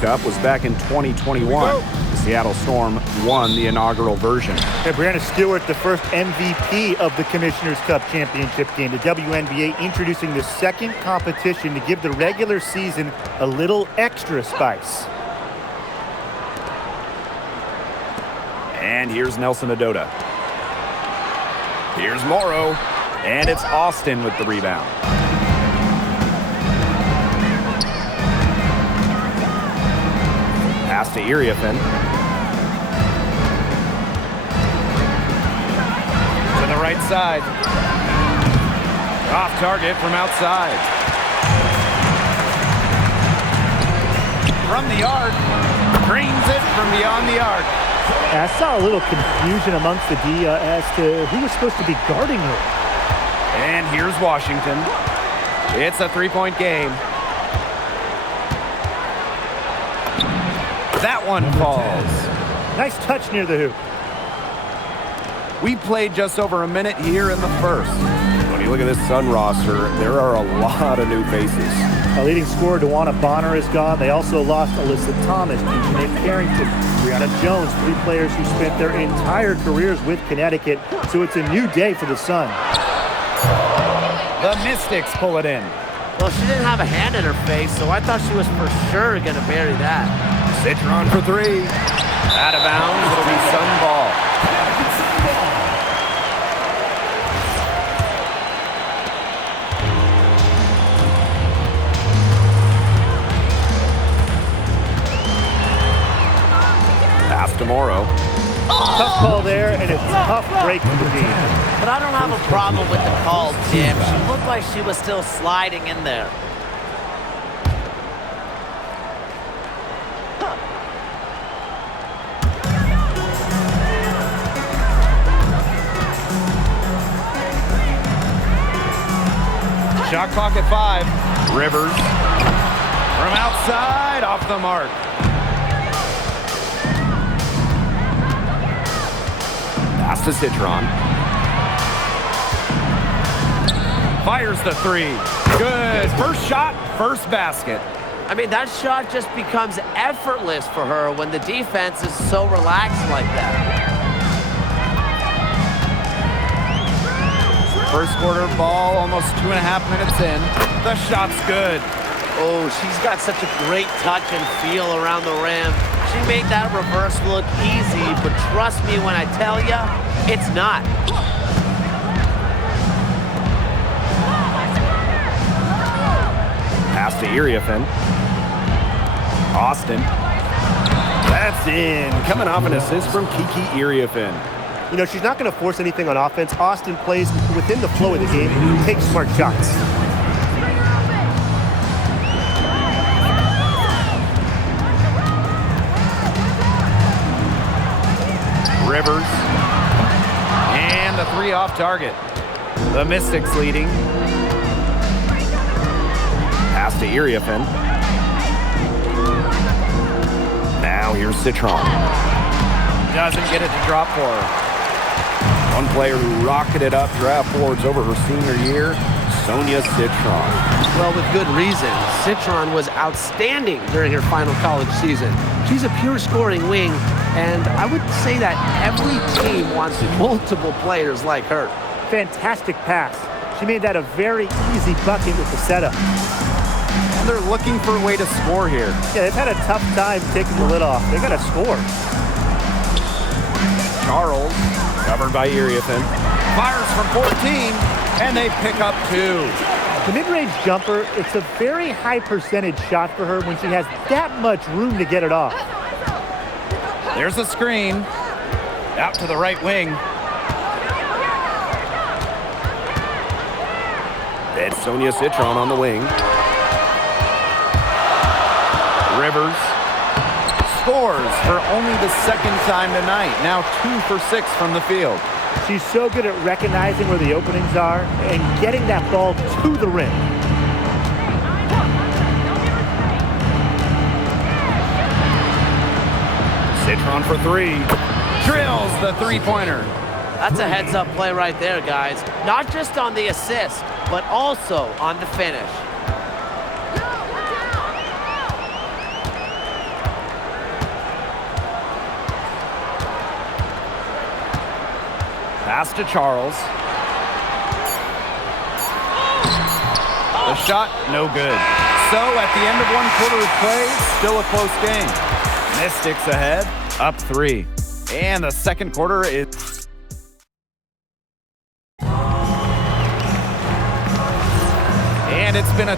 Cup was back in 2021. The Seattle Storm won the inaugural version. Hey, Brianna Stewart, the first MVP of the Commissioner's Cup championship game. The WNBA introducing the second competition to give the regular season a little extra spice. And here's Nelson Adota. Here's Morrow. And it's Austin with the rebound. Pass to Iriafen. To the right side. Off target from outside. From the arc. Drains it from beyond the arc. I saw a little confusion amongst the D as to who was supposed to be guarding her. And here's Washington. It's a three-point game. That one falls. Nice touch near the hoop. We played just over a minute here in the first. When you look at this Sun roster, there are a lot of new faces. Our leading scorer, DeWanna Bonner, is gone. They also lost Alyssa Thomas, Dejanay Carrington, Brianna Jones, three players who spent their entire careers with Connecticut. So it's a new day for the Sun. The Mystics pull it in. Well, she didn't have a hand in her face, so I thought she was for sure going to bury that. Citron for three. Out of bounds, it'll be Sun ball. Pass to Morrow. Tough call there, and a tough break for the team. But I don't have a problem with the call, Tim. She looked like she was still sliding in there. Shot clock at 5. Rivers. From outside, off the mark. Pass to Citron. Fires the three. Good. First shot, first basket. I mean, that shot just becomes effortless for her when the defense is so relaxed like that. First quarter ball, almost 2.5 minutes in. The shot's good. Oh, she's got such a great touch and feel around the rim. She made that reverse look easy, but trust me when I tell you, it's not. Pass to Iriafen. Austin. That's in. Coming off an assist from Kiki Iriafen. You know, she's not going to force anything on offense. Austin plays within the flow of the game and takes smart shots. Rivers. And the three off target. The Mystics leading. Pass to Iriafen. Now here's Citron. Doesn't get it to drop for her. One player who rocketed up draft boards over her senior year, Sonia Citron. Well, with good reason. Citron was outstanding during her final college season. She's a pure scoring wing, and I would say that every team wants multiple players like her. Fantastic pass. She made that a very easy bucket with the setup. And they're looking for a way to score here. Yeah, they've had a tough time taking the lid off. They got to score. Charles, covered by Iriafen, fires from 14, and they pick up 2. The mid-range jumper, it's a very high percentage shot for her when she has that much room to get it off. There's a screen. Out to the right wing. It's Sonia Citron on the wing. Rivers scores for only the second time tonight. Now 2 for 6 from the field. She's so good at recognizing where the openings are and getting that ball to the rim. Citron for 3. Drills the three-pointer. That's a heads-up play right there, guys. Not just on the assist, but also on the finish. Pass to Charles. The shot, no good. So at the end of one quarter of play, still a close game. Mystics ahead, up 3. And the second quarter is... And it's been a...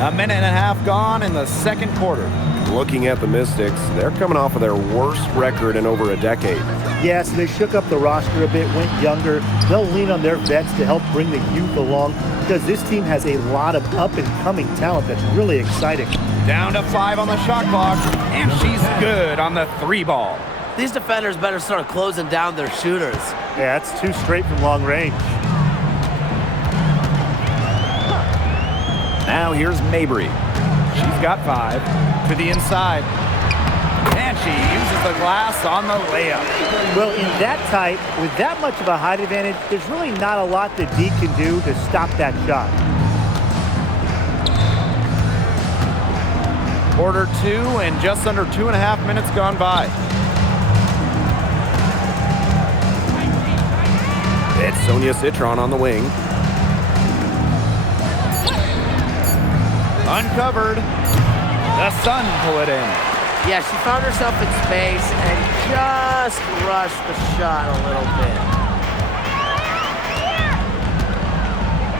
A minute and a half gone in the second quarter. Looking at the Mystics, they're coming off of their worst record in over a decade. Yes, they shook up the roster a bit, went younger. They'll lean on their vets to help bring the youth along because this team has a lot of up-and-coming talent that's really exciting. Down to 5 on the shot clock, and she's good on the 3 ball. These defenders better start closing down their shooters. Yeah, that's 2 straight from long range. Now here's Mabry. She's got 5 to the inside. And she uses the glass on the layup. Well, in that tight, with that much of a height advantage, there's really not a lot that D can do to stop that shot. Quarter 2 and just under 2.5 minutes gone by. It's Sonia Citron on the wing. Uncovered. The Sun pull it in. Yeah, she found herself in space and just rushed the shot a little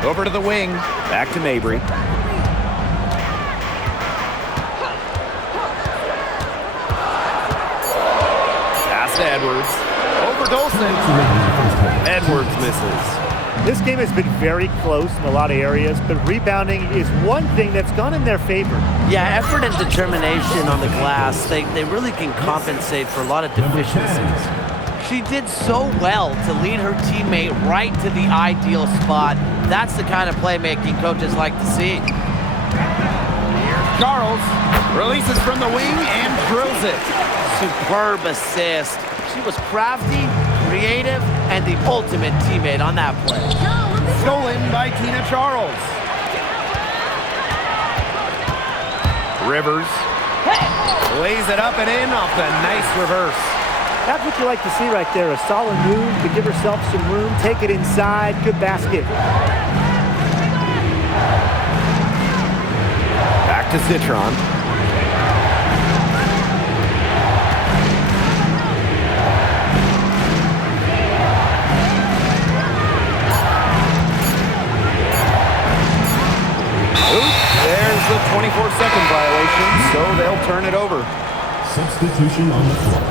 bit. Over to the wing. Back to Mabry. Pass to Edwards. Over Dolson. Edwards misses. This game has been very close in a lot of areas, but rebounding is one thing that's gone in their favor. Yeah, effort and determination on the glass, they really can compensate for a lot of deficiencies. She did so well to lead her teammate right to the ideal spot. That's the kind of playmaking coaches like to see. Here's Charles. Releases from the wing and drills it. Superb assist. She was crafty, creative, and the ultimate teammate on that play. Stolen by Tina Charles. Rivers lays it up and in off the nice reverse. That's what you like to see right there, a solid move to give herself some room, take it inside, good basket. Back to Citron. There's the 24-second violation, so they'll turn it over. Substitution on the floor.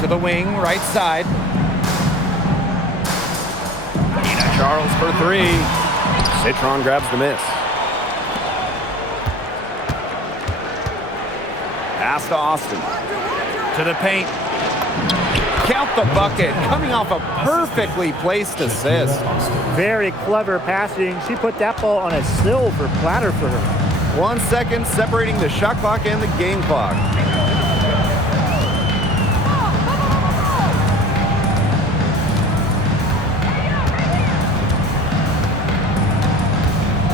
To the wing, right side. Tina Charles for 3. Citron grabs the miss. Pass to Austin. To the paint. Count the bucket, coming off a perfectly placed assist. Very clever passing. She put that ball on a silver platter for her. 1 second separating the shot clock and the game clock.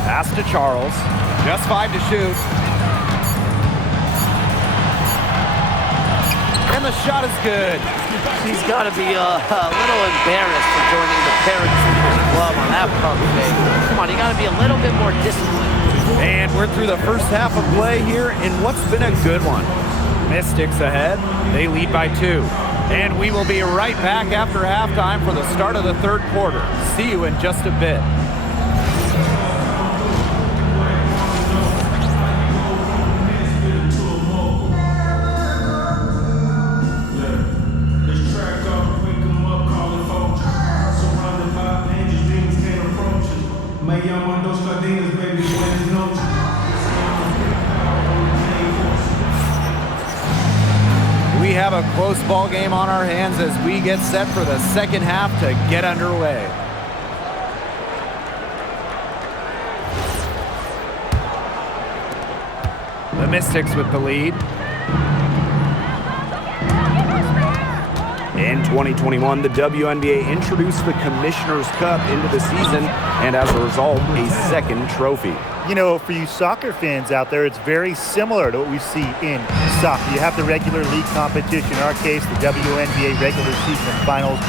Pass to Charles. Just 5 to shoot. And the shot is good. She's got to be a little embarrassed for joining the parent-teachers club on that pump fake. Come on, you got to be a little bit more disciplined. And we're through the first half of play here in what's been a good one. Mystics ahead. They lead by 2. And we will be right back after halftime for the start of the third quarter. See you in just a bit. We have a close ball game on our hands as we get set for the second half to get underway. The Mystics with the lead. In 2021, the WNBA introduced the Commissioner's Cup into the season, and as a result, a second trophy. You know, for you soccer fans out there, it's very similar to what we see in soccer. You have the regular league competition, in our case, the WNBA regular season finals,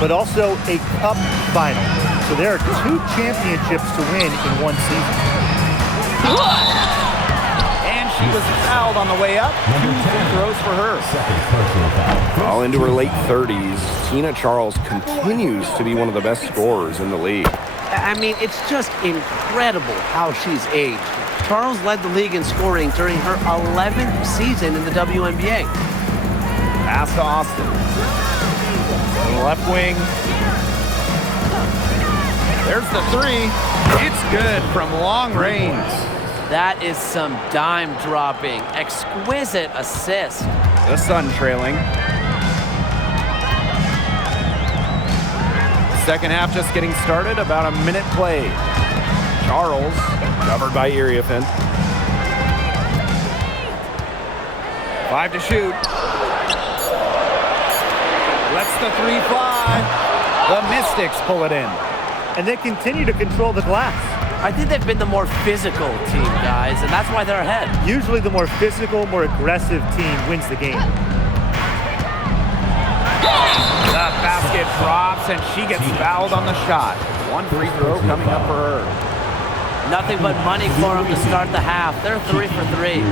but also a cup final. So there are 2 championships to win in one season. And she was fouled on the way up. 2 free throws for her. While into her late 30s, Tina Charles continues to be one of the best scorers in the league. I mean, it's just incredible how she's aged. Charles led the league in scoring during her 11th season in the WNBA. Pass to Austin. To the left wing. There's the 3. It's good from long range. That is some dime dropping. Exquisite assist. The Sun trailing. Second half just getting started, about a minute played. Charles, Covered by Iriafen. 5 to shoot. Lets the 3 fly. The Mystics pull it in. And they continue to control the glass. I think they've been the more physical team, guys, and that's why they're ahead. Usually the more physical, more aggressive team wins the game. The basket drops, and she gets fouled on the shot. 1 free throw coming up for her. Nothing but money for them to start the half. They're 3 for 3.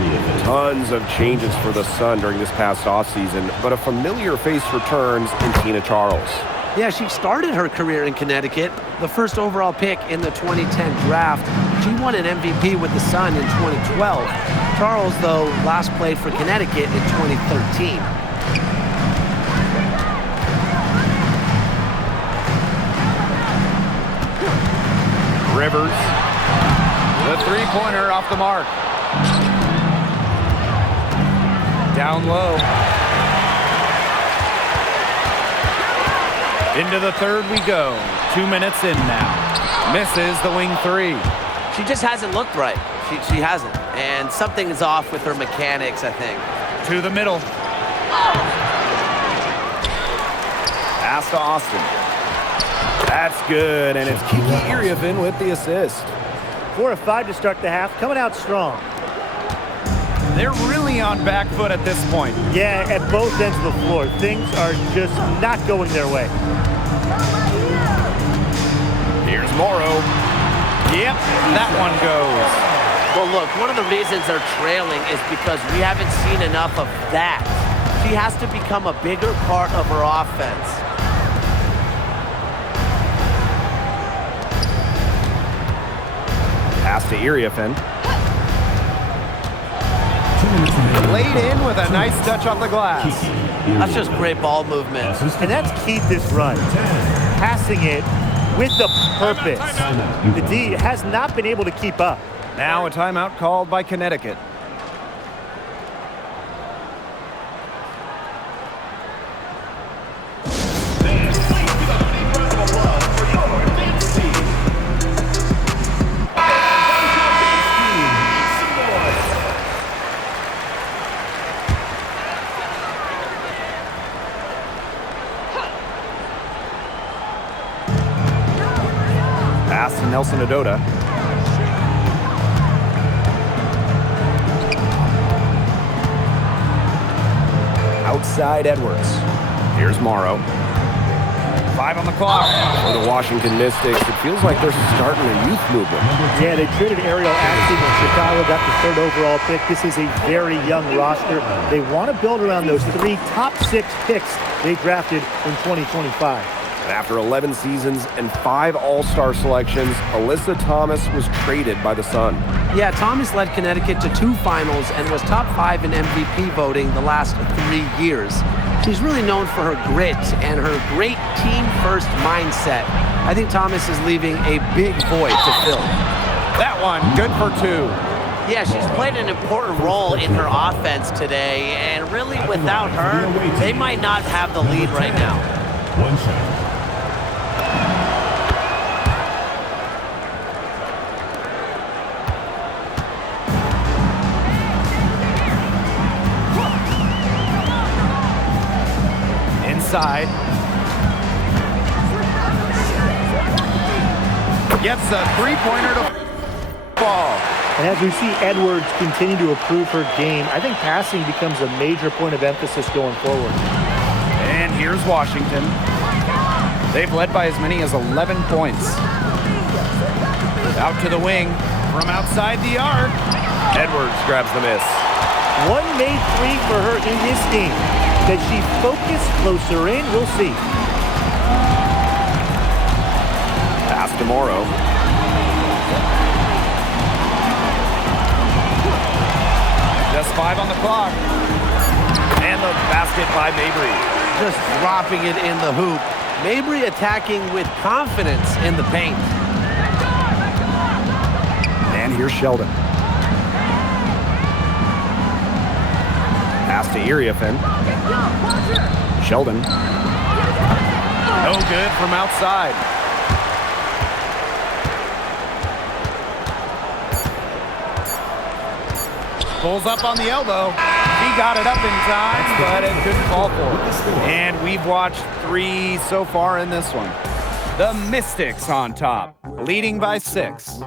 Tons of changes for the Sun during this past offseason, but a familiar face returns in Tina Charles. Yeah, she started her career in Connecticut, the first overall pick in the 2010 draft. She won an MVP with the Sun in 2012. Charles, though, last played for Connecticut in 2013. Rivers. The 3-pointer off the mark. Down low. Into the third we go. 2 minutes in now. Misses the wing 3. She just hasn't looked right. She hasn't. And something is off with her mechanics, I think. To the middle. Pass to Austin. That's good, and it's Kiki Iriafen with the assist. 4 of 5 to start the half, coming out strong. They're really on back foot at this point. Yeah, at both ends of the floor. Things are just not going their way. Here's Morrow. Yep, that one goes. Well, look, one of the reasons they're trailing is because we haven't seen enough of that. She has to become a bigger part of her offense. Pass to Iriafen. Laid in with a nice touch on the glass. That's just great ball movement. And that's key to this run. Passing it with a purpose. The D has not been able to keep up. Now a timeout called by Connecticut. Pass to Nelson Adota. Outside Edwards. Here's Morrow. 5 on the clock. For the Washington Mystics, it feels like they're starting a youth movement. Yeah, they traded Ariel Ashton when Chicago got the 3rd overall pick. This is a very young roster. They want to build around those 3 top 6 picks they drafted in 2025. And after 11 seasons and 5 All-Star selections, Alyssa Thomas was traded by the Sun. Yeah, Thomas led Connecticut to 2 finals and was top 5 in MVP voting the last 3 years. She's really known for her grit and her great team-first mindset. I think Thomas is leaving a big void to fill. That one, good for 2. Yeah, she's played an important role in her offense today, and really without her, they might not have the lead right now. 1 shot. side. Gets a three-pointer to fall. And as we see Edwards continue to improve her game, I think passing becomes a major point of emphasis going forward. And here's Washington. They've led by as many as 11 points. Out to the wing from outside the arc. Edwards grabs the miss. One made three for her in this game. Does she focus closer in? We'll see. Pass to Morrow. Just 5 on the clock. And the basket by Mabry. Just dropping it in the hoop. Mabry attacking with confidence in the paint. And here's Sheldon. Pass to Iriafen. Sheldon. No good from outside. Pulls up on the elbow. He got it up in time, but it couldn't fall for it. And we've watched 3 so far in this one. The Mystics on top, leading by 6.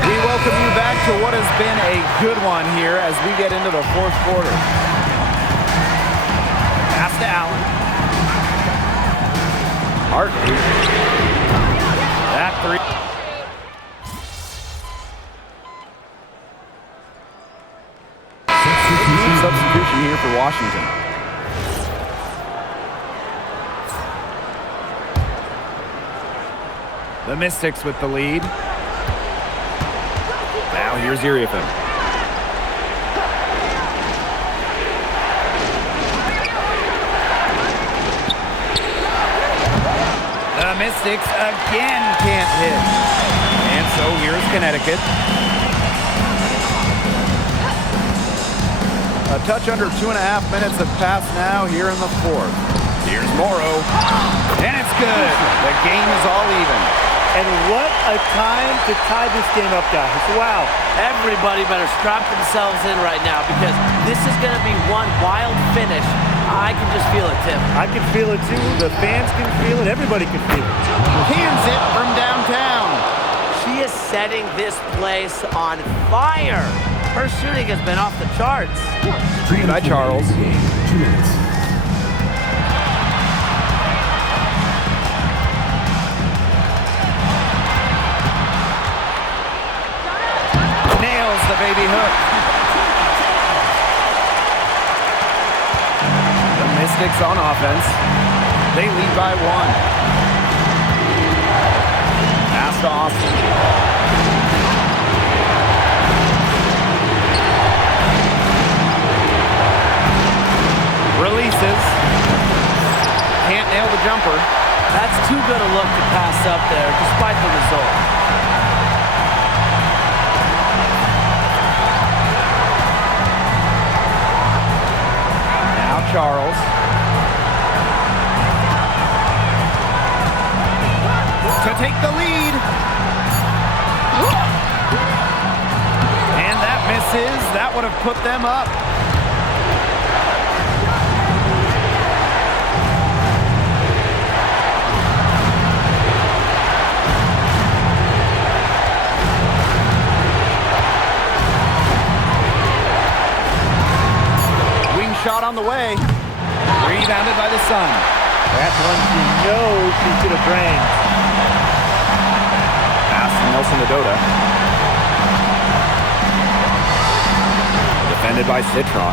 We welcome you back to what has been a good one here as we get into the 4th quarter. Pass to Allen. Hartley. That 3. Substitution here for Washington. The Mystics with the lead. Now here's Iriafen. The Mystics again can't hit. And so here's Connecticut. A touch under 2.5 minutes have passed now here in the 4th. Here's Morrow. And it's good. The game is all even. And what a time to tie this game up, guys. Wow. Everybody better strap themselves in right now because this is going to be one wild finish. I can just feel it, Tim. I can feel it too. The fans can feel it. Everybody can feel it. Cans it from downtown. She is setting this place on fire. Her shooting has been off the charts. Screen by Charles. 2 minutes. Nails the baby hook. The Mystics on offense. They lead by 1. Pass to Austin. Releases. Can't nail the jumper. That's too good a look to pass up there, despite the result. Now Charles. To take the lead. And that misses. That would have put them up. Shot on the way. Rebounded by the Sun. That's one she knows she should have drained. Pass to Nelson Nadota. Defended by Citron.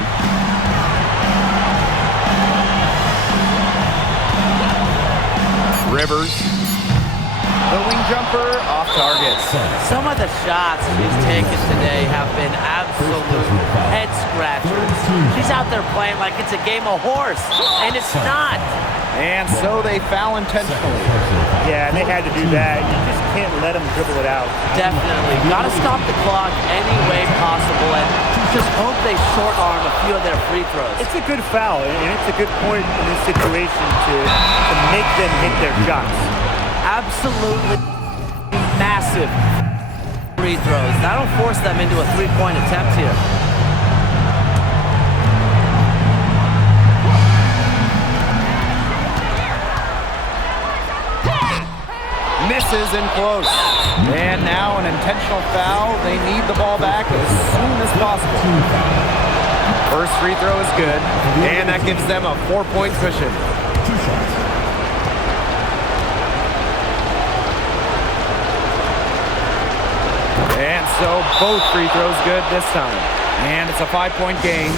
Rivers. The wing jumper off target. Some of the shots she's taken today have been absolute head scratchers. She's out there playing like it's a game of horse, and it's not. And so they foul intentionally. Yeah, and they had to do that. You just can't let them dribble it out. Definitely. Got to stop the clock any way possible and just hope they short arm a few of their free throws. It's a good foul, and it's a good point in this situation to make them hit their shots. Absolutely massive free throws. That'll force them into a three-point attempt here. misses in close. And now an intentional foul. They need the ball back as soon as possible. First free throw is good, and that gives them a 4-point cushion. 2 shots. And so both free throws good this time. And it's a 5-point game.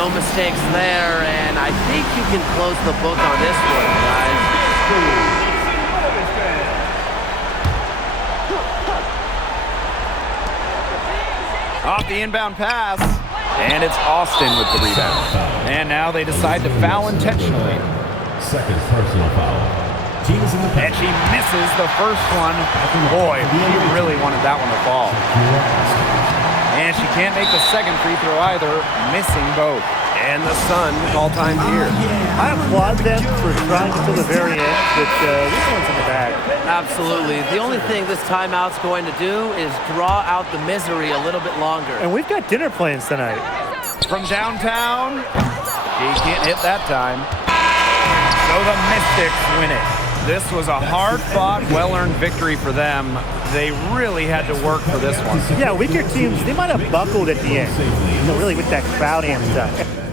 No mistakes there, and I think you can close the book on this one, guys. Off the inbound pass, and it's Austin with the rebound. And now they decide to foul intentionally. Second personal foul. Team is in the And she misses the first one. Boy, she really wanted that one to fall. And she can't make the second free throw either, missing both. And the Sun call time here. I applaud them for trying until the very end, but this one's in the bag. Absolutely. The only thing this timeout's going to do is draw out the misery a little bit longer. And we've got dinner plans tonight. From downtown, she can't hit that time. So the Mystics win it. This was a hard-fought, well-earned victory for them. They really had to work for this one. Yeah, weaker teams, they might have buckled at the end. Really with that crowd amped up.